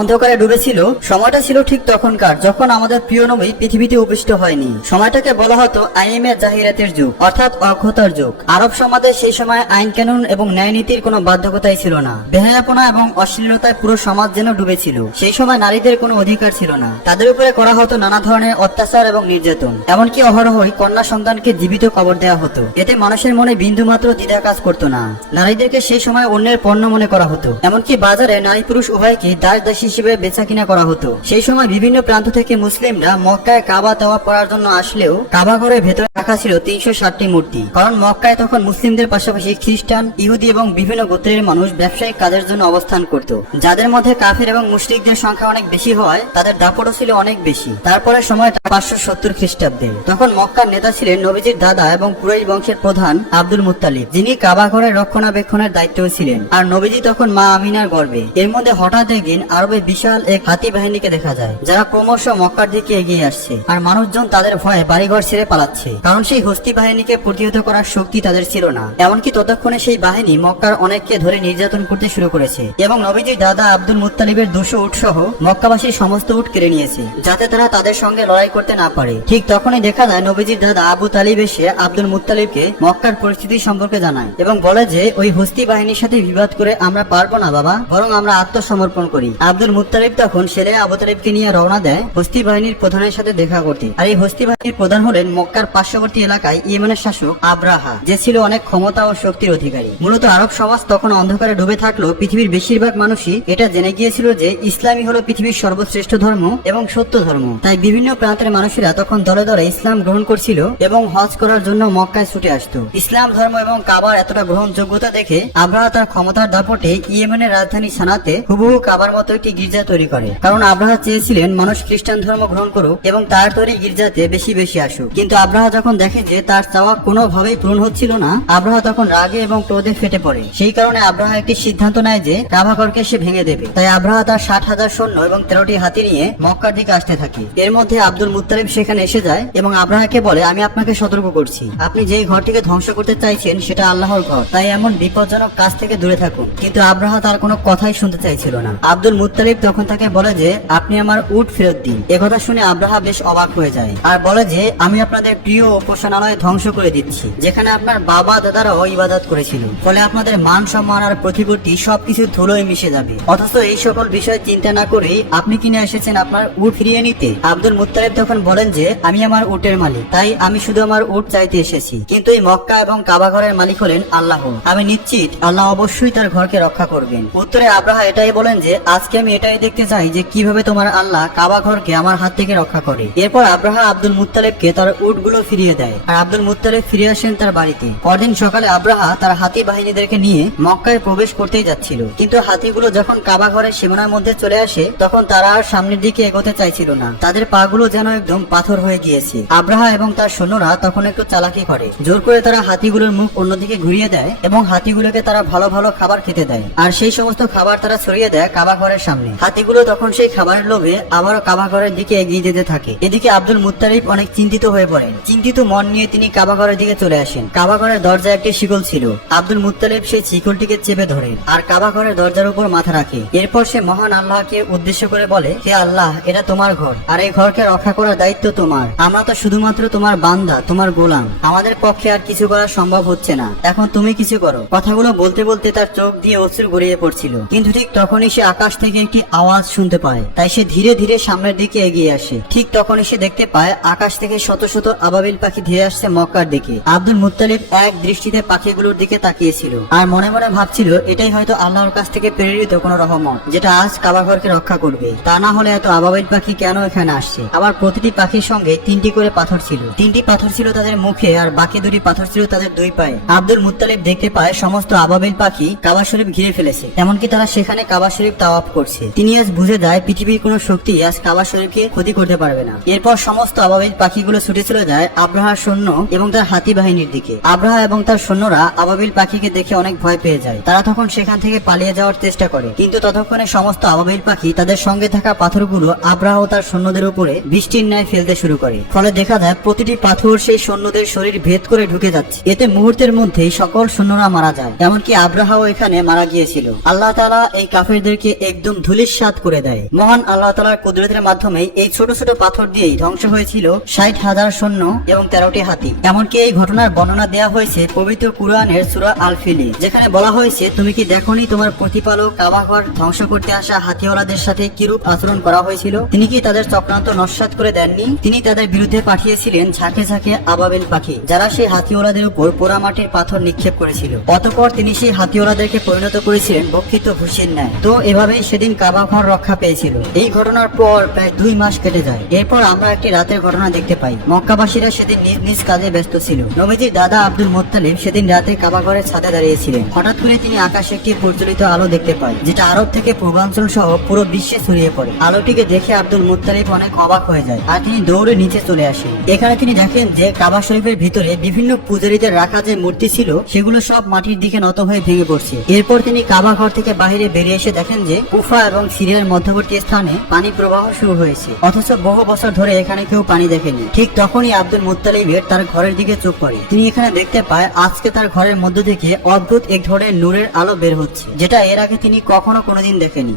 অন্ধকারে ডুবেছিল। সময়টা ছিল ঠিক তখনকার যখন আমাদের প্রিয় নবী পৃথিবীতে উপস্থিত হয়নি। সময়টাকে বলা হতো আইমে জাহিরাতের যুগ, অর্থাৎ অক্ষতার যুগ। আরব সমাজে সেই সময় আইন কানুন এবং ন্যায় নীতির কোনো বাধ্যকতাই ছিল না। বেহায়াপনা এবং অশ্লীলতায় পুরো সমাজ যেন ডুবেছিল। সেই সময় নারীদের কোনো অধিকার ছিল না। তাদের উপরে করা হতো নানা ধরনের অত্যাচার এবং নির্যাতন। এমনকি অহরহই কন্যা সন্তানকে জীবিত কবর দেওয়া হতো। এতে মানুষের মনে বিন্দুমাত্র দ্বিধা কাজ করতো না। নারীদেরকে সেই সময় অন্যের পণ্য মনে করা হতো। এমনকি বাজারে নারী পুরুষ উভয়কে দাস দাসী হিসেবে বেচা কিনা করা হতো। সেই সময় বিভিন্ন প্রান্ত থেকে মুসলিমরা মক্কায় কাবা তাওয়াফ করার জন্য আসলেও কাবা ঘরের ভেতরে রাখা ছিল 360টি মূর্তি। কারণ মক্কায় তখন মুসলিমদের পাশাপাশি খ্রিস্টান, ইহুদি এবং বিভিন্ন গোত্রের মানুষ ব্যবসায়িক কাজের জন্য অবস্থান করত। যাদের মধ্যে কাফির এবং মুশরিকদের সংখ্যা অনেক বেশি হওয়ায় তাদের দাপটও ছিল অনেক বেশি। তারপরে সময় 570 খ্রিস্টাব্দে। তখন মক্কার নেতা ছিলেন নবীজির দাদা এবং কুরাইশ বংশের প্রধান আব্দুল মুত্তালিব, যিনি কাবা ঘরের রক্ষণাবেক্ষণের দায়িত্ব ছিলেন। আর নবীজি তখন মা আমিনার গর্ভে। এর মধ্যে হঠাৎ একদিন আরবে বিশাল এক হাতি বাহিনীকে দেখা যায়, যারা ক্রমশ মক্কার দিকে এগিয়ে আসছে। আর মানুষজন তাদের ভয়ে বাড়িঘর ছেড়ে পালাচ্ছে, কারণ সেই হস্তি বাহিনীকে প্রতিহত করার শক্তি তাদের ছিল না। এমনকি ততক্ষণে সেই বাহিনী মক্কার অনেককে ধরে নির্যাতন করতে শুরু করেছে এবং নবীজির দাদা আব্দুল মুত্তালিবের 200 উট সহ মক্কাবাসীর সমস্ত উট কেড়ে নিয়েছে, যাতে তারা তাদের সঙ্গে লড়াই করতে না পারে। ঠিক তখনই দেখা যায় নবীজির দাদা আবু তালিব এসে আব্দুল মুত্তালিবকে মক্কার পরিস্থিতি সম্পর্কে জানায় এবং বলে যে ওই হস্তি বাহিনীর সাথে বিবাদ করে আমরা পারবো না বাবা, বরং আমরা আত্মসমর্পণ করি। আব্দুল মুত্তালিব তখন ছেলে আবু তালিবকে নিয়ে রওনা দেয় হস্তি বাহিনীর প্রধানের সাথে দেখা করতে। আর এই হস্তি বাহিনীর প্রধান হলেন মক্কার পার্শ্ববর্তী এলাকায় ইয়েমেনের শাসক আব্রাহা, যে ছিল অনেক ক্ষমতা ও শক্তির অধিকারী। মূলত আরব সমাজ তখন অন্ধকারে ডুবে থাকলেও পৃথিবীর বেশিরভাগ মানুষই এটা জেনে গিয়েছিল যে ইসলামই হলো পৃথিবীর সর্বশ্রেষ্ঠ ধর্ম এবং সত্য ধর্ম। তাই বিভিন্ন প্রান্তের মানুষেরা তখন দলে দলে ইসলাম গ্রহণ করছিল এবং হজ করার জন্য মক্কায় ছুটে আসতো। ইসলাম ধর্ম এবং কাবার এতটা গ্রহণযোগ্যতা দেখে আব্রাহা তার ক্ষমতার দাপটে ইয়েমেনের রাজধানী সানাতে হুবহু কাবার মতো একটি গির্জা তৈরি করে। কারণ আব্রাহা চেয়েছিলেন মানুষ খ্রিস্টান ধর্ম গ্রহণ করুক এবং তার তৈরি গির্জাতে বেশি বেশি আসুক। কিন্তু আব্রাহা যখন দেখে যে তার চাওয়া কোনোভাবেই পূরণ হচ্ছিল না, আব্রাহা তখন রাগে এবং ক্রোধে ফেটে পড়ে। সেই কারণে আব্রাহা একটি সিদ্ধান্ত নেয় যে কাবাঘরকে সে ভেঙে দেবে। তাই আব্রাহা তার 60,000 সৈন্য এবং 13টি হাতি নিয়ে মক্কার দিকে আসতে থাকে। এর মধ্যে আব্দুল মুত্তালিব সেখানে এসে যায় এবং আব্রাহাকে বলে, আমি আপনাকে সতর্ক করছি, আপনি যেই ঘরটিকে ধ্বংস করতে চাইছেন সেটা আল্লাহর ঘর, তাই এমন বিপজ্জনক কাজ থেকে দূরে থাকুন। কিন্তু আব্রাহা তার কোনো কথাই শুনতে চাইছিল না। আব্দুল মুত্তালিব তখন তাকে বলে যে আপনি আমার উট ফেরত দিন। একথা শুনে আব্রাহা বেশ অবাক হয়ে যায় আর বলে যে আমি আপনাদের প্রিয় উপাসনালয় ধ্বংস করে দিচ্ছি, যেখানে আপনার বাবা দাদারাও ইবাদত করেছিল। ফলে আপনাদের মান সম্মান আর প্রতিপত্তি সবকিছু ধুলোয় মিশে যাবে। অথচ এই সকল বিষয় চিন্তা না করে আপনি কিনে এসেছেন আপনার উট ফিরিয়ে নিতে। আব্দুল মুত্তালিব তখন বলেন যে আমি আমার উটের মালিক, তাই আমি শুধু আমার উট চাইতে এসেছি। কিন্তু এই মক্কা এবং কাবা ঘরের মালিক হলেন আল্লাহ। আমি নিশ্চিত আল্লাহ অবশ্যই তার ঘরকে রক্ষা করবেন। উত্তরে আব্রাহা এটাই বলেন যে আজকে আমি এটাই দেখতে চাই যে কিভাবে তোমার আল্লাহ কাবা ঘরকে আমার হাত থেকে রক্ষা করে। এরপর আব্রাহা আব্দুল মুত্তালিবকে তার উটগুলো ফিরিয়ে দেয় আর আব্দুল মুত্তালিব ফিরে আসেন তার বাড়িতে। পরদিন সকালে আব্রাহা তার হাতি বাহিনীদেরকে নিয়ে মক্কায় প্রবেশ করতেই যাচ্ছিল, কিন্তু হাতিগুলো যখন কাবা ঘরের সীমানার মধ্যে চলে আসে তখন তারা আর সামনের দিকে এগোতে চাইছিল না। তাদের পাগুলো যেন একদম পাথর হয়ে গিয়েছে। আব্রাহা এবং তার সৈন্যরা তখন একটু চালাকি করে, জোর করে তারা হাতিগুলোর মুখ অন্যদিকে ঘুরিয়ে দেয় এবং হাতিগুলোকে তারা ভালো ভালো খাবার খেতে দেয়। আর সেই সমস্ত খাবার তারা ছড়িয়ে দেয় কাবা ঘরের সামনে। হাতিগুলো তখন সেই খাবারের লোভে আবারও কাবা ঘরের দিকে এগিয়ে যেতে থাকে। এদিকে আব্দুল মুত্তালিব অনেক চিন্তিত হয়ে পড়েন। চিন্তিত মন নিয়ে তিনি কাবা ঘরের দিকে চলে আসেন। কাবা ঘরের দরজায় একটি শিকল ছিল। আব্দুল মুত্তালিব সেই শিকলটিকে চেপে ধরে আর কাবা ঘরের দরজার উপর মাথা রাখে। এরপর সে মহান আল্লাহকে উদ্দেশ্য করে বলে, হে আল্লাহ, এটা তোমার ঘর আর এই ঘরকে রক্ষা করার দায়িত্ব তোমার। আমরা তো শুধুমাত্র তোমার বান্দা, তোমার গোলাম। আমাদের পক্ষে আর কিছু করা সম্ভব হচ্ছে না, এখন তুমি কিছু করো। কথাগুলো বলতে বলতে তার চোখ দিয়ে অশ্রু গড়িয়ে পড়ছিল। কিন্তু ঠিক তখনই সে আকাশ থেকে একটি আওয়াজ শুনতে পায়। তাই সে ধীরে ধীরে সামনের দিকে এগিয়ে আসে। ঠিক তখনই সে দেখতে পায় আকাশ থেকে শত শত আবাবিল পাখি ধেয়ে আসছে মক্কার দিকে। আব্দুল মুত্তালিব এক দৃষ্টিতে পাখিগুলোর দিকে তাকিয়েছিল আর মনে মনে ভাবছিল এটাই হয়তো আল্লাহর কাছ থেকে প্রেরিত কোনো রহমত, যেটা আজ কাবা ঘরকে রক্ষা করবে। তা না হলে এত আবাবিল পাখি কেন এখানে আসছে? আবার প্রতিটি পাখির সঙ্গে 3টি করে পাথর ছিল। 3টি পাথর ছিল তাদের মুখে আর বাকি 2টি পাথর ছিল তাদের 2 পায়ে। আব্দুল মুত্তালিব দেখতে পায় সমস্ত আবাবিল পাখি কাবা শরীফ ঘিরে ফেলেছে, এমনকি তারা সেখানে কাবা শরীফ তাওয়াফ করছে। তিনি আজ বুঝে যায় পৃথিবীর কোনো শক্তি আজ কাবা শরীফকে ক্ষতি করতে পারবে না। এরপর সমস্ত আবাবিল পাখিগুলো ছুটে চলে যায় আব্রাহা আব্রাহার সৈন্য এবং তার হাতি বাহিনীর দিকে। আব্রাহা এবং তার সৈন্যরা আবাবিল পাখিকে দেখে অনেক ভয় পেয়ে যায়। তারা তখন সেখান থেকে পালিয়ে যাওয়ার চেষ্টা করে, কিন্তু ততক্ষণে সমস্ত আবাবিল পাখি তাদের সঙ্গে থাকা পাথরগুলো আব্রাহা ও তার সৈন্যদের উপরে বৃষ্টির ন্যায় ফেলতে শুরু করে। ফলে দেখা যায় প্রতিটি পাথর সেই সৈন্যদের শরীর ভেদ করে ঢুকে যাচ্ছে। এতে মুহূর্তের মধ্যেই সকল সৈন্যরা মারা যায়, এমনকি আব্রাহাও এখানে মারা গিয়েছিল। আল্লাহ তাআলা এই কাফেরদেরকে একদম ধূলিসাৎ করে দেয়। মহান আল্লাহ তাআলার কুদরতের মাধ্যমে এই ছোট ছোট পাথর দিয়েই ধ্বংস হয়েছিল 60,000 সৈন্য এবং 13টি হাতি। এমনকি এই ঘটনার বর্ণনা দেওয়া হয়েছে পবিত্র কুরআনের সূরা আল ফিলে, যেখানে বলা হয়েছে, তুমি কি দেখোনি তোমার প্রতিপালক কাবাঘর ধ্বংস করতে আসা হাতিওয়ালাদের সাথে কিরূপ আচরণ করা হয়েছিল? তিনি কি তাদের চক্রান্ত নস্যাৎ করে দেননি? তিনি তাদের বিরুদ্ধে পাঠিয়েছিলেন ঝাঁকে ঝাঁকে আবাবিল পাখি, যারা সেই হাতিওয়ালাদের উপর পোড়ামাটির পাথর নিক্ষেপ করেছিল। অতঃপর তিনি সেই হাতিওয়ালাদেরকে পরিণত করেছিলেন বক্ষিত ভুসির ন্যায়। তো এভাবেই সেদিন কাবাঘর রক্ষা পেয়েছিল। এই ঘটনার পর প্রায় 2 মাস কেটে যায়। এরপর আমরা একটি রাতের ঘটনা দেখতে পাই। মক্কাবাসীরা সেদিন নিজ নিজ কাজে ব্যস্ত ছিল। নবীজির দাদা আব্দুল মুত্তালিব সেদিন রাতে কাবাঘরের ছাদে দাঁড়িয়েছিলেন। হঠাৎ করে তিনি আকাশে একটি প্রজ্বলিত আলো দেখতে পায়, যেটা আরব থেকে পূর্বাঞ্চল সহ পুরো বিশ্বে ছড়িয়ে পড়ে। আলোটিকে দেখে আব্দুল মুত্তালিব অনেক অবাক হয়ে যায়, আর তিনি দৌড়ে নিচে চলে আসেন। এখানে তিনি দেখেন যে কাবা শরীফের ভিতরে বিভিন্ন পূজারীদের রাখা যে মূর্তি ছিল সেগুলো সব মাটির দিকে নত হয়ে ভেঙে পড়ছে। এরপর তিনি কাবা ঘর থেকে বাইরে বেরিয়ে এসে দেখেন যে কুফা এবং সিরিয়ার মধ্যবর্তী স্থানে পানি প্রবাহ শুরু হয়েছে, অথচ বহু বছর ধরে এখানে কেউ পানি দেখেনি। ঠিক তখনই আব্দুল মুত্তালিবের তার ঘরের দিকে চোখ পড়ে। তিনি এখানে দেখতে পায় আজকে তার ঘরের মধ্য থেকে অদ্ভুত এক ধরনের নূরের আলো বের হচ্ছে, যেটা এর আগে তিনি কখনো কোনোদিন দেখেনি।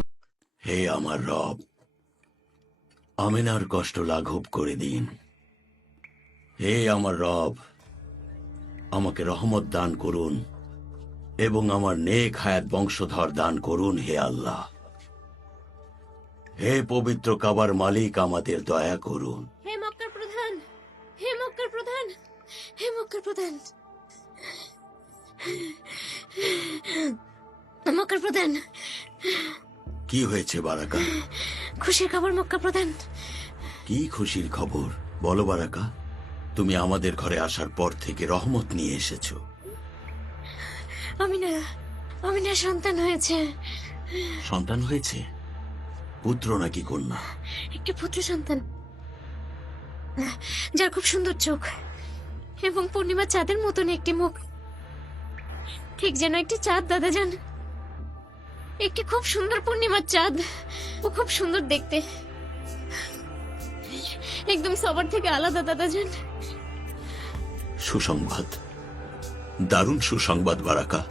হে আমার রব, আমিনার কষ্ট লাঘব করে দিন। হে আমার রব, আমাকে রহমত দান করুন এবং আমার নেক হায়াত বংশধর দান করুন। হে আল্লাহ, হে পবিত্র কাবার মালিক, আমাদের দয়া করুন। হে মক্কার প্রধান, হে মক্কার প্রধান, হে মক্কার প্রধান, মক্কার প্রধান। কি হয়েছে বারাকা? খুশির খবর মক্কা প্রধান। কি খুশির খবর বলো বারাকা? তুমি আমাদের ঘরে আসার পর থেকে রহমত নিয়ে এসেছো। আমিনা সন্তান হয়েছে। সন্তান হয়েছে? পুত্র নাকি কন্যা? একটি পুত্র সন্তান, যার খুব সুন্দর চোখ এবং পূর্ণিমা চাঁদের মতন একটি মুখ, ঠিক যেন একটি চাঁদ দাদা যান। একটি খুব সুন্দর পূর্ণিমার চাঁদ। ও খুব সুন্দর দেখতে, একদম সবার থেকে আলাদা দাদা যান। সুসংবাদ, দারুণ সুসংবাদ বারাকা।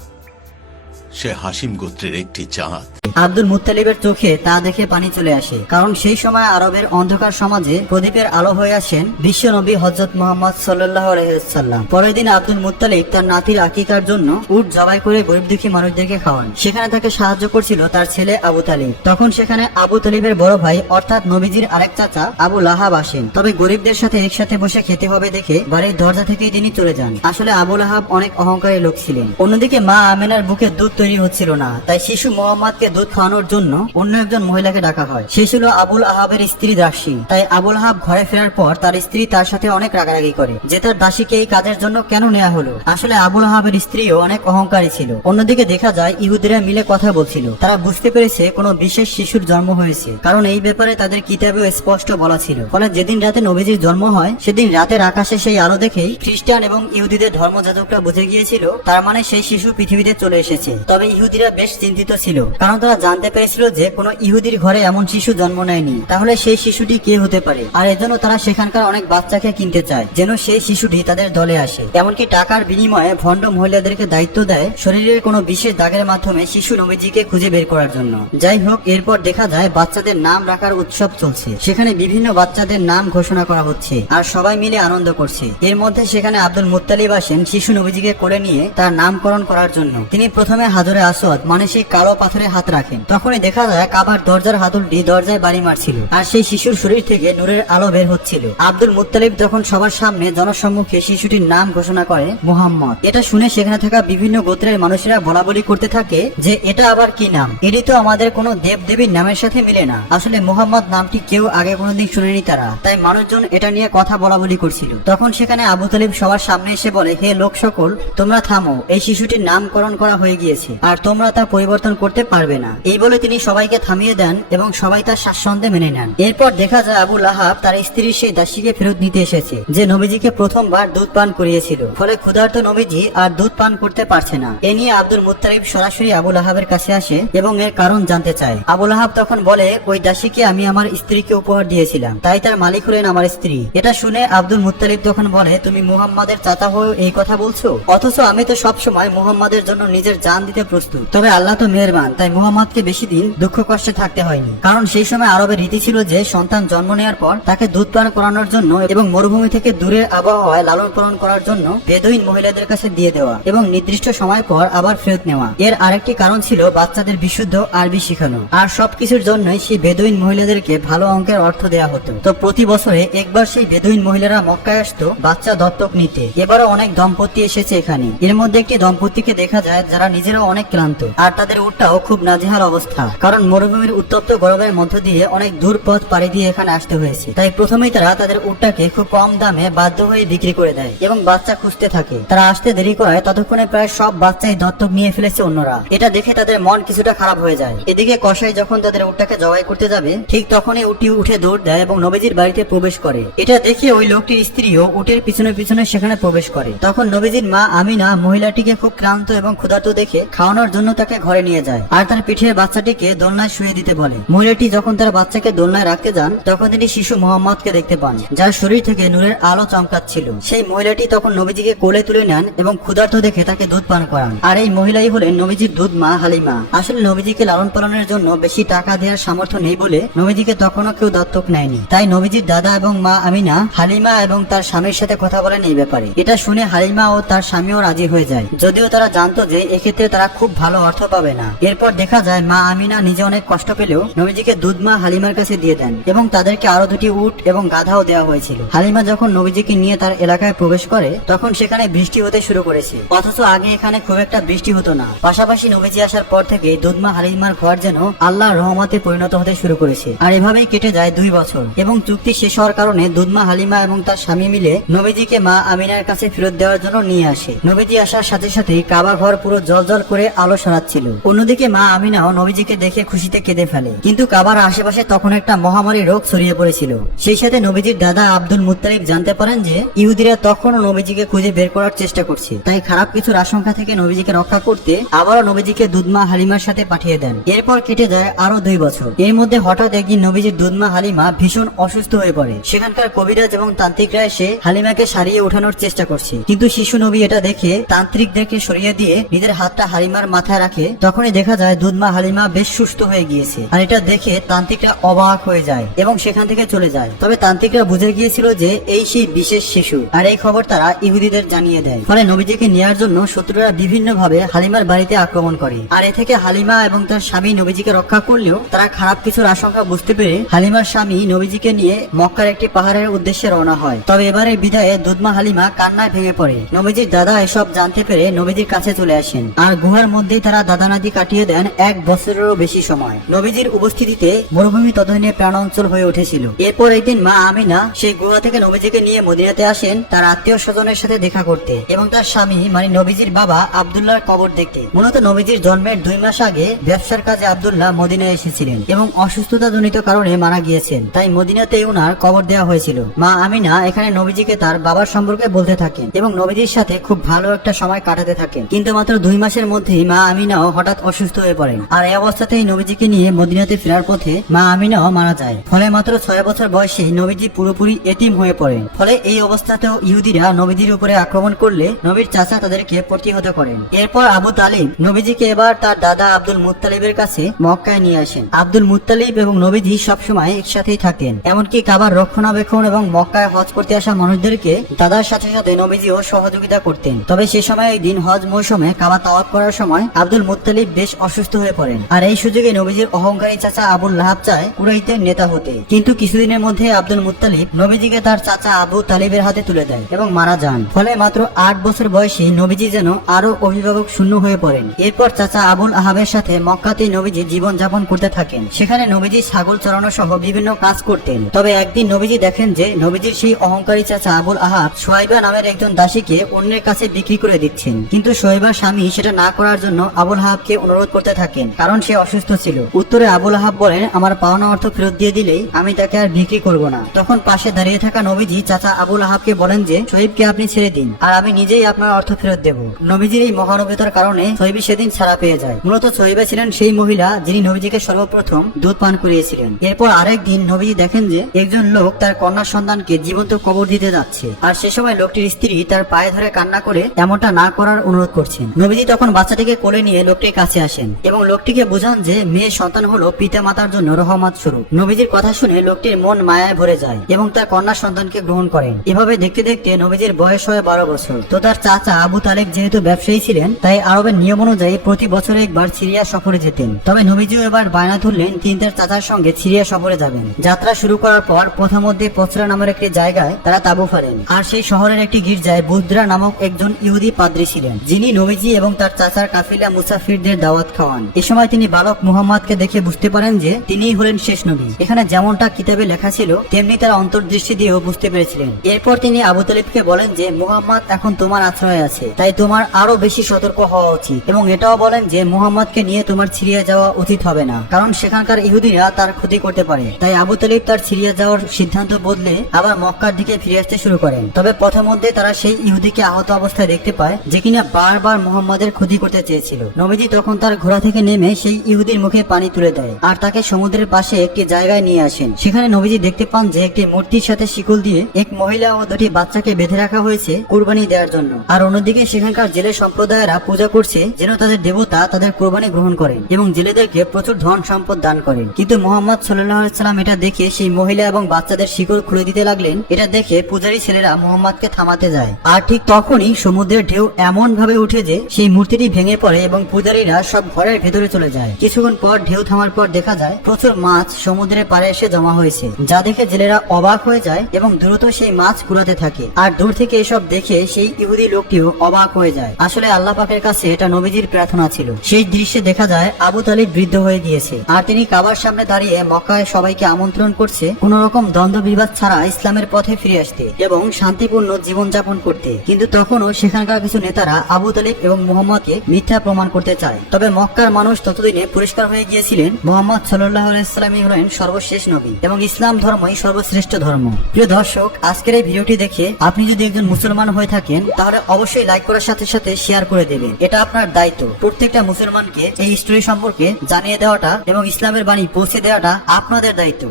সে হাসিম গোত্রের একটি চাঁদ। আব্দুল মুত্তালিবের চোখে তা দেখে পানি চলে আসে, কারণ সেই সময় আরবের অন্ধকার সমাজে প্রদীপের আলো হয়ে আসেন বিশ্ব নবী হযরত মুহাম্মদ সাল্লাল্লাহু আলাইহি ওয়াসাল্লাম। পরের দিন আব্দুল মুত্তালিব তার নাতির আকিকার জন্য উট জবাই করে গরিব দুঃখী মানুষদেরকে খাওয়ান। সেখানে তাকে সাহায্য করছিল তার ছেলে আবু তালিব। তখন সেখানে আবু তালিবের বড় ভাই অর্থাৎ নবীজির আরেক চাচা আবু লাহাব আসেন। তবে গরিবদের সাথে একসাথে বসে খেতে হবে দেখে বাড়ির দরজা থেকেই তিনি চলে যান। আসলে আবু লাহাব অনেক অহংকারী লোক ছিলেন। অন্যদিকে মা আমেনার বুকে দুধ তৈরি হচ্ছিল না, তাই শিশু মোহাম্মদকে দুধ খাওয়ানোর জন্য অন্য একজন মহিলাকে ডাকা হয়। সে ছিল আবুল আহাবের স্ত্রী দাসী। তাই আবুল আহাব ঘরে ফেরার পর তার স্ত্রী তার সাথে অনেক রাগারাগি করে যে তার দাসীকে এই কাজের জন্য কেন নেওয়া হলো। আসলে আবুল আহাবের স্ত্রীও অনেক অহংকারী ছিল। অন্যদিকে দেখা যায় ইহুদিরা মিলে কথা বলছিল। তারা বুঝতে পেরেছে কোনো বিশেষ শিশুর জন্ম হয়েছে, কারণ এই ব্যাপারে তাদের কিতাবেও স্পষ্ট বলা ছিল। ফলে যেদিন রাতে নবীজির জন্ম হয় সেদিন রাতের আকাশে সেই আলো দেখেই খ্রিস্টান এবং ইহুদিদের ধর্মযাজকরা বুঝে গিয়েছিল তার মানে সেই শিশু পৃথিবীতে চলে এসেছে। তবে ইহুদিরা বেশ চিন্তিত ছিল, কারণ তারা জানতে পেরেছিল যে কোনো ইহুদির ঘরে এমন শিশু জন্ম নেয়নি। তাহলে সেই শিশুটি কে হতে পারে? আর এজন্য তারা সেখানকার অনেক বাচ্চাকে কিনতে চায় যেন সেই শিশুটি তাদের দলে আসে। এমনকি টাকার বিনিময়ে ভণ্ড মহিলাদেরকে দায়িত্ব দেয় শরীরের কোনো বিশেষ দাগের মাধ্যমে শিশু নবীজিকে খুঁজে বের করার জন্য। যাই হোক, এরপর দেখা যায় বাচ্চাদের নাম রাখার উৎসব চলছে। সেখানে বিভিন্ন বাচ্চাদের নাম ঘোষণা করা হচ্ছে আর সবাই মিলে আনন্দ করছে। এর মধ্যে সেখানে আব্দুল মুত্তালিব আসেন শিশু নবীজিকে কোলে নিয়ে তার নামকরণ করার জন্য। তিনি প্রথমে হাজরে আসওয়াদ মানে সেই কালো পাথরে হাত রাখেন। তখনই দেখা যায় কাবার দরজার হাতলটি দরজায় বাড়ি মারছিল আর সেই শিশুর শরীর থেকে নূরের আলো বের হচ্ছিল। আব্দুল মুত্তালিব তখন সবার সামনে জনসম্মুখে শিশুটির নাম ঘোষণা করে মুহাম্মদ। এটা শুনে সেখানে থাকা বিভিন্ন গোত্রের মানুষেরা বলা বলি করতে থাকে যে এটা আবার কি নাম? এটি তো আমাদের কোনো দেব দেবীর নামের সাথে মিলে না। আসলে মুহাম্মদ নামটি কেউ আগে কোনোদিন শুনেনি তারা, তাই মানুষজন এটা নিয়ে কথা বলা বলি করছিল। তখন সেখানে আবু তালিব সবার সামনে এসে বলে, হে লোক সকল, তোমরা থামো, এই শিশুটির নামকরণ করা হয়ে গিয়েছে। হয়েছে, আর তোমরা তা পরিবর্তন করতে পারবে না। এই বলে তিনি সবাইকে থামিয়ে দেন এবং সবাই তার স্বাচ্ছন্দ্যে মেনে নেন। এরপর দেখা যায় আবু লাহাব তার স্ত্রীর সেই দাসীকে ফেরত নিতে এসেছে, যে নবীজিকে প্রথমবার দুধ পান করিয়েছিল। ফলে ক্ষুধার্ত নবীজি আর দুধ পান করতে পারছে না। এ নিয়ে আব্দুল মুত্তালিব সরাসরি আবু লাহাবের কাছে আসে এবং এর কারণ জানতে চায়। আবু লাহাব তখন বলে, ওই দাসীকে আমি আমার স্ত্রীকে উপহার দিয়েছিলাম, তাই তার মালিক হলেন আমার স্ত্রী। এটা শুনে আব্দুল মুত্তালিব তখন বলে, তুমি মুহাম্মাদের চাচা হয়ে এই কথা বলছো? অথচ আমি তো সবসময় মুহাম্মাদের জন্য নিজের জান দিতে প্রস্তুত। তবে আল্লাহ তো মেহেরবান, তাই মুহাম্মাদকে বেশি দিন দুঃখ কষ্টে থাকতে হয়নি। কারণ সেই সময় আরবের রীতি ছিল যে সন্তান জন্ম নেওয়ার পর তাকে দুধ পান করানোর জন্য এবং মরুভূমি থেকে দূরের আবহাওয়ায় লালন পালন করার জন্য বেদুইন মহিলাদের কাছে দিয়ে দেওয়া এবং নির্দিষ্ট সময় পর আবার ফেরত নেওয়া। এর আরেকটি কারণ ছিল বাচ্চাদের বিশুদ্ধ আরবি শেখানো। আর সবকিছুর জন্যই সেই বেদুইন মহিলাদেরকে ভালো অঙ্কের অর্থ দেওয়া হতো। তো প্রতি বছরে একবার সেই বেদুইন মহিলারা মক্কায় আসতো বাচ্চা দত্তক নিতে। এবারও অনেক দম্পতি এসেছে এখানে। এর মধ্যে একটি দম্পতিকে দেখা যায় যারা নিজেরাও অনেক ক্লান্ত, আর তাদের উটটাও খুব নাজেহাল অবস্থা, কারণ মরুভূমির উত্তপ্ত গরমের মধ্য দিয়ে অনেক দূর পথ পাড়ি দিয়ে এখানে আসতে হয়েছে। তাই প্রথমেই তারা তাদের উটটাকে খুব কম দামে বাধ্য হয়ে বিক্রি করে দেয় এবং বাচ্চা খুঁজতে থাকে। তারা আসতে দেরি করায় ততক্ষণে প্রায় সব বাচ্চাই দত্তক নিয়ে ফেলেছে অন্যরা। এটা দেখে তাদের মন কিছুটা খারাপ হয়ে যায়। এদিকে কসাই যখন তাদের উটটাকে জবাই করতে যাবে, ঠিক তখনই উটটি উঠে দৌড় দেয় এবং নবীজির বাড়িতে প্রবেশ করে। এটা দেখে ওই লোকটির স্ত্রীও উটের পিছনে পিছনে সেখানে প্রবেশ করে। তখন নবীজির মা আমিনা মহিলাটিকে খুব ক্লান্ত এবং ক্ষুধার্ত দেখে খাওয়ানোর জন্য তাকে ঘরে নিয়ে যায়, আর তার পিঠের বাচ্চাটিকে দোলনায় শুয়ে দিতে বলে। মহিলাটি যখন তার বাচ্চাকে দোলনায় রাখতে যান, তখন তিনি শিশু মোহাম্মদকে দেখতে পান, যার শরীর থেকে নূরের আলো চমকাচ্ছিল। সেই মহিলাটি তখন নবীজিকে কোলে তুলে নেন এবং ক্ষুধার্ত দেখে তাকে দুধ পান করান। আর এই মহিলাই হলেন নবীজির দুধ মা হালিমা। আসলে নবীজিকে লালন পালনের জন্য বেশি টাকা দেওয়ার সামর্থ্য নেই বলে নবীজিকে তখনও কেউ দত্তক নেয়নি। তাই নবীজির দাদা এবং মা আমিনা হালিমা এবং তার স্বামীর সাথে কথা বলেন এই ব্যাপারে। এটা শুনে হালিমা ও তার স্বামীও রাজি হয়ে যায়, যদিও তারা জানতো যে এক্ষেত্রে তারা খুব ভালো অর্থ পাবে না। এরপর দেখা যায় মা আমিনা নিজে অনেক কষ্ট পেলেও নবীজিকে দুধ মা হালিমার কাছে দিয়ে দেন এবং তাদেরকে আরো দুটি উট এবং গাধাও দেওয়া হয়েছিল। হালিমা যখন নবীজিকে নিয়ে তার এলাকায় প্রবেশ করে, তখন সেখানে বৃষ্টি হতে শুরু করেছে, অথচ আগে এখানে খুব একটা বৃষ্টি হতো না। পাশাপাশি নবীজি আসার পর থেকে দুধমা হালিমার ঘর যেন আল্লাহর রহমতে পরিণত হতে শুরু করেছে। আর এভাবেই কেটে যায় 2 বছর এবং চুক্তি শেষ হওয়ার কারণে দুধমা হালিমা এবং তার স্বামী মিলে নবীজিকে মা আমিনার কাছে ফেরত দেওয়ার জন্য নিয়ে আসে। নবীজি আসার সাথে সাথে কাবা ঘর পুরো জলজল করে আলো ছড়াচ্ছিল। অন্যদিকে মা আমিনাও নবীজিকে দেখে খুশিতে কেঁদে ফেলে। কিন্তু কাবার আশেপাশে তখন একটা মহামারী রোগ ছড়িয়ে পড়েছিল। সেই সাথে নবীজির দাদা আব্দুল মুত্তালিব জানতে পারেন যে ইহুদিরা তখনও নবীজিকে খুঁজে বের করার চেষ্টা করছে। তাই খারাপ কিছুর আশঙ্কা থেকে নবীজিকে রক্ষা করতে আবারও নবীজিকে দুধমা হালিমার সাথে পাঠিয়ে দেন। এরপর কেটে যায় আরো 2 বছর। এর মধ্যে হঠাৎ একদিন নবীজির দুধমা হালিমা ভীষণ অসুস্থ হয়ে পড়ে। সেখানকার কবিরাজ এবং তান্ত্রিকরা এসে হালিমাকে সারিয়ে ওঠানোর চেষ্টা করছে, কিন্তু শিশু নবী এটা দেখে তান্ত্রিকদেরকে সরিয়ে দিয়ে নিজের হাতটা হালিমার মাথায় রাখে। তখনই দেখা যায় দুধমা হালিমা বেশ সুস্থ হয়ে গিয়েছে। আর এটা দেখে তান্ত্রিকরা অবাক হয়ে যায় এবং সেখান থেকে চলে যায়। তবে তান্ত্রিকরা বুঝে গিয়েছিল যে এই সেই বিশেষ শিশু, আর এই খবর তারা ইহুদিদের জানিয়ে দেয়। ফলে নবীজিকে নেয়ার জন্য শত্রুরা বিভিন্ন ভাবে হালিমার বাড়িতে আক্রমণ করে। আর এ থেকে হালিমা এবং তার স্বামী নবীজিকে রক্ষা করলেও তারা খারাপ কিছুর আশঙ্কা বুঝতে পেরে হালিমার স্বামী নবীজিকে নিয়ে মক্কার একটি পাহাড়ের উদ্দেশ্যে রওনা হয়। তবে এবারে বিদায়ে দুধমা হালিমা কান্নায় ভেঙে পড়ে। নবীজির দাদা এসব জানতে পেরে নবীজির কাছে চলে আসেন, আর গুহার মধ্যেই তারা দাদানাদি কাটিয়ে দেন 1 বছরেরও বেশি সময়। নবীজির উপস্থিতিতে মরুভূমি ততদিনে প্রাণ অঞ্চল হয়ে উঠেছিল। এরপর একদিন মা আমিনা সেই গুহা থেকে নবীজিকে নিয়ে মদিনাতে আসেন তার আত্মীয় স্বজনের সাথে দেখা করতে এবং তার স্বামী মানে নবীজির বাবা আব্দুল্লাহর কবর দেখতে। মূলত নবীজির জন্মের 2 মাস আগে ব্যবসার কাজে আব্দুল্লাহ মদিনায় এসেছিলেন এবং অসুস্থতা জনিত কারণে মারা গিয়েছেন। তাই মদিনাতে ওনার কবর দেওয়া হয়েছিল। মা আমিনা এখানে নবীজিকে তার বাবার সম্পর্কে বলতে থাকেন এবং নবীজির সাথে খুব ভালো একটা সময় কাটাতে থাকেন। কিন্তু মাত্র 2 মাসের মধ্যেই মা আমিনাও হঠাৎ অসুস্থ হয়ে পড়েন। আর এই অবস্থাতেই নবীজিকে নিয়ে মদিনাতে ফেরার পথে মা আমিনাও মারা যায়। ফলে মাত্র 6 বছর বয়সে নবীজি পুরোপুরি এতিম হয়ে পড়েন। ফলে এই অবস্থাতেও ইহুদিরা নবীজির উপরে আক্রমণ করলে নবীর চাচা তাদেরকে প্রতিহত করেন। এরপর আবু তালিব নবীজিকে এবার তার দাদা আব্দুল মুত্তালিবের কাছে মক্কায় নিয়ে আসেন। আব্দুল মুত্তালিব এবং নবীজি সবসময় একসাথেই থাকেন। এমনকি কাবার রক্ষণাবেক্ষণ এবং মক্কায় হজ করতে আসা মানুষদেরকে দাদার সাথে সাথে নবীজিও সহযোগিতা করতেন। তবে সে সময় একদিন হজ মৌসুমে কাবা তাওয়াফ করার সময় আব্দুল মুত্তালিব বেশ অসুস্থ হয়ে পড়েন। আর এই সুযোগে নবীজির অহংকারী চাচা আবুল লাহাব চায় কুরাইশের নেতা হতে। কিন্তু কিছুদিনের মধ্যে আব্দুল মুত্তালিব নবীজিকে তার চাচা আবু তালিবের হাতে তুলে দেয় এবং মারা যান। ফলে মাত্র 8 বছর বয়সে নবীজি যেন আরো অভিভাবক শূন্য হয়ে পড়েন। এরপর চাচা আবুল আহাবের সাথে মক্কাতে নবীজি জীবন যাপন করতে থাকেন। সেখানে নবীজি ছাগল চড়ানো সহ বিভিন্ন কাজ করতেন। তবে একদিন নবীজি দেখেন যে নবীজির সেই অহংকারী চাচা আবুল আহাব সোয়াইবা নামের একজন দাসীকে অন্যের কাছে বিক্রি করে দিচ্ছেন, কিন্তু সোয়াইবার স্বামী সেটা না করার জন্য আবুল আহাবকে অনুরোধ করতে থাকেন, কারণ সে অসুস্থ ছিল। উত্তরে আবুল আহাব বলেন, আমার পাওনা অর্থ ফেরত দিয়ে দিলেই আমি তাকে আর বিক্রি করব না। তখন পাশে দাঁড়িয়ে থাকা নবীজি চাচা আবুল আহাবকে বলেন যে সোহেবকে আপনি ছেড়ে দিন, আর আমি নিজেই আপনার অর্থ ফেরত দেব। নবীজির এই মহানবতার কারণে সোহেবী সেদিন ছাড়া পেয়ে যায়। মূলত সোহেবা ছিলেন সেই মহিলা যিনি নবীজিকে সর্বপ্রথম দুধ পান করিয়েছিলেন। এরপর আরেক দিন নবীজি দেখেন যে একজন লোক তার কন্যা সন্তানকে জীবন্ত কবর দিতে যাচ্ছে, আর সে সময় লোকটির স্ত্রী তার পায়ে ধরে কান্না করে এমনটা না করার অনুরোধ করছেন। নবীজি তখন বাচ্চাটিকে কোলে নিয়ে লোকটির কাছে আসেন এবং লোকটিকে বোঝান যে মেয়ে সন্তান হলো পিতা মাতার জন্য রহমত স্বরূপ। নবীজির কথা শুনে লোকটির মন মায়ায় ভরে যায় এবং তার কন্যা সন্তানকে গ্রহণ করেন। এভাবে দেখতে দেখতে নবীজির বয়স হয় 12 বছর। তো তার চাচা আবু তালেব যেহেতু ব্যবসায়ী ছিলেন, তাই আরবের নিয়ম অনুযায়ী প্রতি বছরে একবার সিরিয়া সফরে যেতেন। তবে নবীজিও এবার বায়না ধরলেন তিনি তার চাচার সঙ্গে সিরিয়া সফরে যাবেন। যাত্রা শুরু করার পর প্রথমধ্যে পচরা নামের একটি জায়গায় তারা তাঁবু ফেলেন, আর সেই শহরের একটি গির্জায় বুদ্রা নামক একজন ইহুদি পাদ্রী ছিলেন, যিনি নবীজি এবং তার চাচার কাফিলা মুসাফিরদের দাওয়াত খাওয়ান। এ সময় তিনি বালক মুহাম্মদকে দেখে বুঝতে পারেন যে তিনিই হলেন শেষ নবী। এখানে যেমনটা কিতাবে লেখা ছিল তেমনি তারা অন্তর্দৃষ্টি দিয়েও বুঝতে পেরেছিলেন। এরপর তিনি আবু তালিবকে বলেন যে মুহাম্মদ এখন তোমার আশ্রয়ে আছে, তাই তোমার আরো বেশি সতর্ক হওয়া উচিত, এবং এটাও বলেন যে মুহাম্মদকে নিয়ে তোমার সিরিয়া যাওয়া উচিত হবে না, কারণ সেখানকার ইহুদিরা তার ক্ষতি করতে পারে। তাই আবু তালিব তার সিরিয়া যাওয়ার সিদ্ধান্ত বদলে আবার মক্কার দিকে ফিরে আসতে শুরু করেন। তবে প্রথমধ্যে তারা সেই ইহুদিকে আহত অবস্থায় দেখতে পায় যে কিনা বারবার মুহাম্মদের ক্ষতি করতে চেয়েছিল। নবীজি তখন তার ঘোড়া থেকে নেমে সেই ইহুদির মুখে পানি তুলে দেয় আর তাকে সমুদ্রের পাশে একটি জায়গায় নিয়ে আসেন। সেখানে নবীজি দেখতে পান যে একটি মূর্তির সাথে শিকল দিয়ে এক মহিলা ও দুটি বাচ্চাকে বেঁধে রাখা হয়েছে কুরবানি দেওয়ার জন্য। আর অন্যদিকে সেখানকার জেলে সম্প্রদায়েরা পূজা করছে যেন তাদের দেবতা তাদের কুরবানি গ্রহণ করেন এবং জেলেদেরকে প্রচুর ধন সম্পদ দান করেন। কিন্তু মুহাম্মদ সাল্লাল্লাহু আলাইহি সাল্লাম এটা দেখে সেই মহিলা এবং বাচ্চাদের শিকল খুলে দিতে লাগলেন। এটা দেখে পূজারী ছেলেরা মুহাম্মদকে থামাতে যায়, আর ঠিক তখনই সমুদ্রের ঢেউ এমন ভাবে উঠে যে সেই মূর্তিটি ভেঙে পড়ে এবং পূজারীরা সব ঘরের ভেতরে চলে যায়। কিছুক্ষণ পর ঢেউ থামার পর দেখা যায় প্রচুর মাছ সমুদ্রের পাড়ে এসে জমা হয়েছে, যা দেখে জেলেরা অবাক হয়ে যায় এবং দ্রুত সেই মাছ কুড়াতে থাকে। আর দূর থেকে এসব দেখে সেই ইহুদি লোকটিও অবাক হয়ে যায়। আসলে আল্লাহ পাকের কাছে এটা নবীজির প্রার্থনা ছিল। সেই দৃশ্যে দেখা যায় আবু তালিব বৃদ্ধ হয়ে গিয়েছে, আর তিনি কাবার সামনে দাঁড়িয়ে মক্কায় সবাইকে আমন্ত্রণ করছে কোন রকম দ্বন্দ্ব বিবাদ ছাড়া ইসলামের পথে ফিরে আসতে এবং শান্তিপূর্ণ জীবনযাপন করতে। কিন্তু তখনও সেখানকার কিছু নেতারা আবু তালিব এবং মুহাম্মদকে মিথ্যা প্রমাণ করতে চায়। তবে মক্কার মানুষ ততদিনে পরিষ্কার হয়ে গিয়েছিলেন মুহাম্মদ সাল্লাল্লাহু আলাইহি সাল্লামই হলেন সর্বশেষ নবী এবং ইসলাম ধর্মই সর্বশ্রেষ্ঠ ধর্ম। প্রিয় দর্শক, আজকের এই ভিডিওটি দেখে আপনি যদি একজন মুসলমান হয়ে থাকেন তাহলে অবশ্যই লাইক করার সাথে সাথে শেয়ার করে দেবেন। এটা আপনার দায়িত্ব। প্রত্যেকটা মুসলমানকে এই স্টোরি সম্পর্কে জানিয়ে দেওয়াটা এবং ইসলামের বাণী পৌঁছে দেওয়াটা আপনাদের দায়িত্ব।